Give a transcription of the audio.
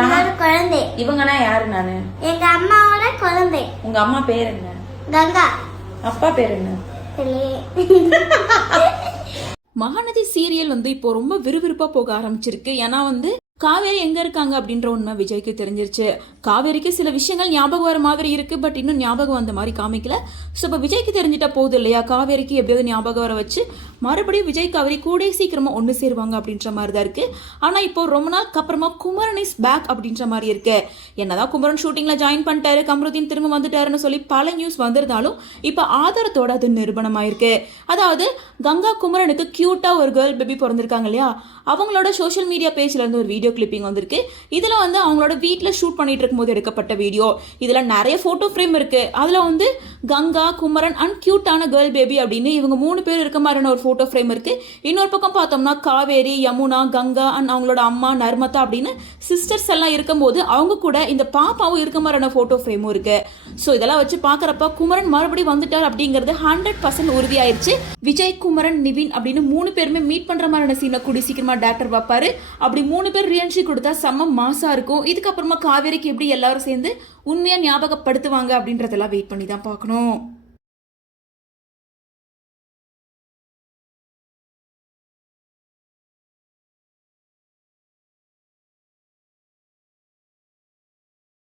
அவங்களோட குழந்தை. இவங்கன்னா யாரு? நானு எங்க அம்மாவோட குழந்தை. உங்க அம்மா பேர் என்ன? கங்கா. அப்பா பேர் என்ன? மகாநதி சீரியல் இப்போ ரொம்ப விறுவிறுப்பா போக ஆரம்பிச்சிருக்கு. ஏன்னா காவேரி எங்க இருக்காங்க அப்படின்ற உண்மை விஜய்க்கு தெரிஞ்சிருச்சு. காவேரிக்கு சில விஷயங்கள் ஞாபகம் வர மாதிரி இருக்கு, பட் இன்னும் ஞாபகம் வந்த மாதிரி காமிக்கல. ஸோ இப்போ விஜய்க்கு தெரிஞ்சிட்டா போதும் இல்லையா, காவேரிக்கு எப்படியாவது ஞாபகம் வர வச்சு மறுபடியும் விஜய் காவேரி கூட சீக்கிரமா ஒன்று சேருவாங்க அப்படின்ற மாதிரி தான் இருக்கு. ஆனா இப்போ ரொம்ப நாளுக்கு அப்புறமா குமரன் இஸ் பேக் அப்படின்ற மாதிரி இருக்கு. என்னதான் குமரன் ஷூட்டிங்ல ஜாயின் பண்ணிட்டாரு, கமருதீன் திரும்ப வந்துட்டாருன்னு சொல்லி பல நியூஸ் வந்திருந்தாலும் இப்போ ஆதாரத்தோட அது நிரூபணமாயிருக்கு. அதாவது கங்கா குமரனுக்கு கியூட்டா ஒரு கேர்ள் பேபி பிறந்திருக்காங்க இல்லையா, அவங்களோட சோஷியல் மீடியா பேஜ்ல இருந்து ஒரு வீடியோ கிளிப்பிங் வந்திருக்கு. இதுல அவங்களோட வீட்டுல ஷூட் பண்ணிட்டு இருக்கும்போது எடுக்கப்பட்ட வீடியோ. இதுல நிறைய போட்டோ ஃப்ரேம் இருக்கு. அதுல கங்கா, குமரன் அண்ட் கியூட்டான கேர்ள் பேபி அப்படின்னு இவங்க 3 பேர் இருக்க மாதிரியான ஒரு போட்டோ ஃப்ரேம் இருக்கு. இன்னொரு பக்கம் பார்த்தோம்னா காவேரி, யமுனா, கங்கா அண்ட் அவங்களோட அம்மா நர்மதா அப்படின்னு சிஸ்டர்ஸ் எல்லாம் இருக்கும்போது அவங்க கூட இந்த பாப்பாவும் இருக்க மாதிரியான போட்டோ ஃப்ரேமும் இருக்கு. ஸோ இதெல்லாம் வச்சு பார்க்குறப்ப குமரன் மறுபடியும் வந்துட்டார் அப்படிங்கிறது 100% உறுதியாயிருச்சு. விஜய், குமரன், நிவின் அப்படின்னு 3 பேருமே மீட் பண்ற மாதிரியான சீனை கூடி சீக்கிரமா டேரக்டர் வைப்பாரு. அப்படி 3 பேர் ரியான்ஷி கொடுத்தா செம்ம மாசா இருக்கும். இதுக்கப்புறமா காவேரிக்கு எப்படி எல்லாரும் சேர்ந்து உண்மையா ஞாபகப்படுத்துவாங்க அப்படின்றதெல்லாம் வெயிட் பண்ணி தான் பார்க்கணும்.